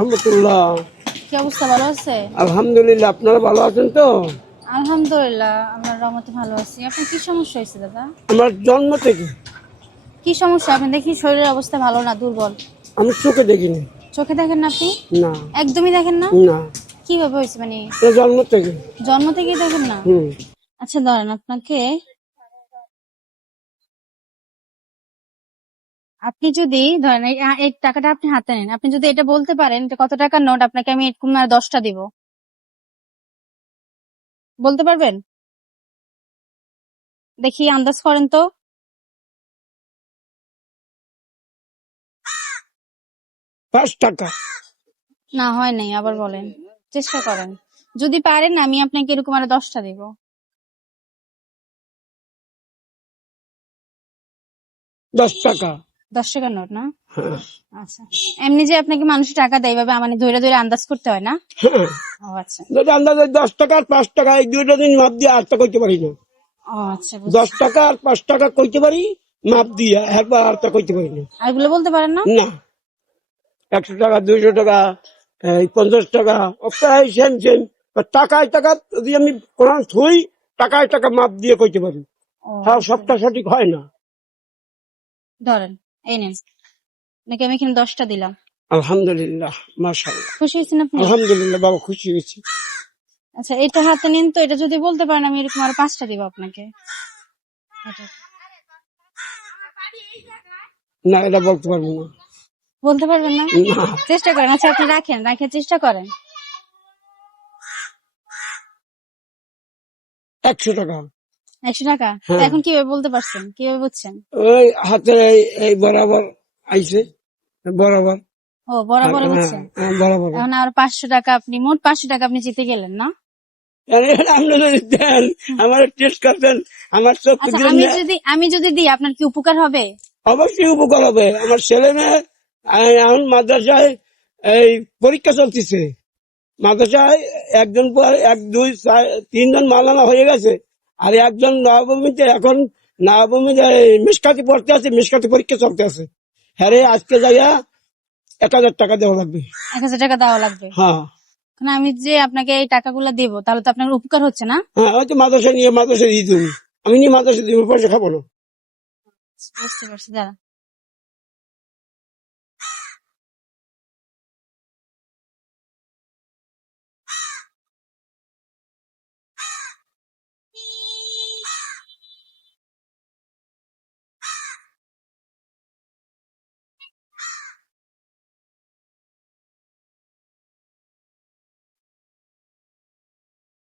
রহমতুল্লাহ। কি অবস্থা, ভালো আছে? আলহামদুলিল্লাহ, আপনারা ভালো আছেন তো? আলহামদুলিল্লাহ, আমার রহমতে ভালো আছি। আপনার কি সমস্যা হয়েছে দাদা? আমার জন্ম থেকে কি সমস্যা? আপনি দেখি শরীরের অবস্থা ভালো না, দুর্বল। আমি চোখে দেখিনি। চোখে দেখেন না আপনি? না। একদমই দেখেন না? না, কিভাবে হয়েছে মানে? জন্ম থেকে। জন্ম থেকেই দেখেন না? হুম। আচ্ছা ধরেন আপনাকে, আপনি যদি ধরেন এই টাকাটা আপনি হাতে নেন, আপনি যদি এটা বলতে পারেন এটা কত টাকার নোট, আপনাকে আমি এরকম আর 10টা দিব। বলতে পারবেন? দেখি আন্দাজ করেন তো। 5 টাকা। না, হয় নাই, আবার বলেন, চেষ্টা করেন। যদি পারেন আমি আপনাকে এরকম আর 10টা দিব। 10 টাকা। 10 টাকার নোট না? হ্যাঁ। আচ্ছা, এমনি যে আপনাকে মানুষ টাকা দেয় এইভাবে মানে ধরে ধরে আন্দাজ করতে হয় না? হ্যাঁ। ও আচ্ছা। যদি আন্দাজে 10 টাকা আর 5 টাকা এই দুইটা দিন মাপ দিয়ে আটটা কইতে পারি না। ও আচ্ছা, 10 টাকা আর 5 টাকা কইতে পারি মাপ দিয়ে, একবার আটটা কইতে পারি না। আর এগুলো বলতে পারেন না? না। 100 টাকা, 200 টাকা, 50 টাকা, প্রায় সেম সেম। টাকায় টাকা যদি আমি কোরআন থুই, টাকায় টাকা মাপ দিয়ে কইতে পারি। ও তাও সবটা সঠিক হয় না। ধরেন, এই নেন, আপনাকে আমি এখানে 10টা দিলাম। আলহামদুলিল্লাহ, মাশাআল্লাহ। খুশি হয়েছেন আপনি? আলহামদুলিল্লাহ বাবা, খুশি হয়েছি। আচ্ছা, এটা হাতে নিন তো। এটা যদি বলতে পারেন আমি এরকম আরো 5টা দিব আপনাকে। না, এটা বলতে পারবো না। বলতে পারবেন না? না। চেষ্টা করেন। আচ্ছা আপনি রাখেন, রাখে চেষ্টা করেন। 100 টাকা। 100 টাকা? তো হ্যাঁ। এখন কিভাবে বলতে পারছেন, কিভাবে বুঝছেন? ওই হাতের এই বরাবর আইছে, বরাবর। ও বরাবর হ্যাঁ, বুঝছেন। হ্যাঁ, বরাবর। এখন আর 500 টাকা, আপনি মোট 500 টাকা আপনি জিতে গেলেন না? আপনি যদি দেন, আমার টেস্ট করতেন, আমার চোখ আচ্ছা, দিলেন না। আমি যদি দিই আপনার কি উপকার হবে? অবশ্যই উপকার হবে। আমার ছেলে মেয়ে এখন মাদ্রাসায় এই পরীক্ষা চলতেছে। মাদ্রাসায় একজন পর 1, 2, 3 জন মাওলানা হয়ে গেছে, আর একজন নবভূমিতে এখন নবভূমিতে মিশকাতি পড়তে আছে, মিশকাতি পরীক্ষা চলতে আছে। হ্যাঁ রে, আজকে যাইয়া 1000 টাকা দেওয়া লাগবে। 1000 টাকা দেওয়া লাগবে? হ্যাঁ। কারণ আমি যে আপনাকে এই টাকাগুলো দেবো তাহলে তো আপনার উপকার হচ্ছে না? হ্যাঁ, হয়তো মাদ্রাসা নিয়ে মাদ্রাসা দিয়ে দেবো। আমি নিয়ে মাদ্রাসা দিব, পয়সা খাবো না। বুঝতে পারছি, দাঁড়া।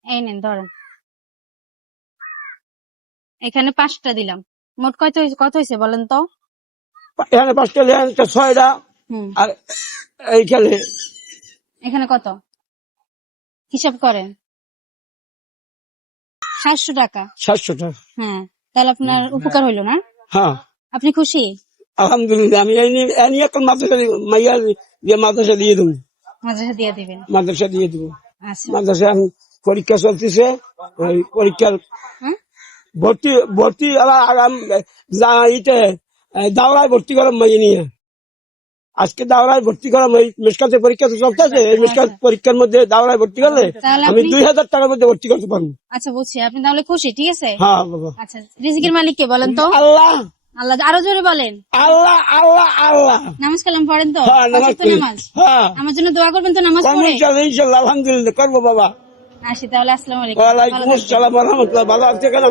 এই নেন ধরেন, এখানে 5টা দিলাম। মোট কত হয়েছে বলেন তো? এখানে 5টা, এখানে 6টা, হুম। আর এইখানে এখানে কত হিসাব করেন? 700 টাকা। 700 টাকা। হ্যাঁ, তাহলে আপনার উপকার হইলো না? হ্যাঁ, আপনি খুশি? আলহামদুলিল্লাহ। আমি এই নিয়ে এখন মাদ্রাসা মাইয়া দিয়ে মাদ্রাসা দিয়ে দেবো। মাদ্রাসা দিয়ে দিবেন? মাদ্রাসা দিয়ে দেবো। আচ্ছা। মাদ্রাসা এখন পরীক্ষা চলতেছে, ওই পরীক্ষার হ্যাঁ? ভর্তি ভর্তি আবার আগাম ইতে দাওরায় ভর্তি করার মাইয়া নিয়ে। আজকে দাওরায় ভর্তি করাম, এই মিশকাতের পরীক্ষা তো চলতেছে, এই মিশকাত পরীক্ষার মধ্যে দাওরায় ভর্তি করলে তাহলে আমি আপনি 2000 টাকার মধ্যে ভর্তি করতে পারবো। আচ্ছা বুঝছি, আপনি তাহলে খুশি, ঠিক আছে? হ্যাঁ বাবা। আচ্ছা, রিজিকের মালিক কে বলেন তো? আল্লাহ। আল্লাহ। আরো জোরে বলেন। আল্লাহ আল্লাহ আল্লাহ। নামাজ কালাম পড়েন তো? হ্যাঁ, নামাজ 5 ওয়াক্ত পড়ি। নামাজ? হ্যাঁ, আমার জন্য দোয়া করবেন তো নামাজ পড়ে? ইনশাল্লাহ ইনশাল্লাহ, আলহামদুলিল্লাহ করবো বাবা। আসি তাহলে, আসসালামু আলাইকুম। ওয়ালাইকুম আসসালাম ওয়া রাহমাতুল্লাহ। ভালো আছে কেন?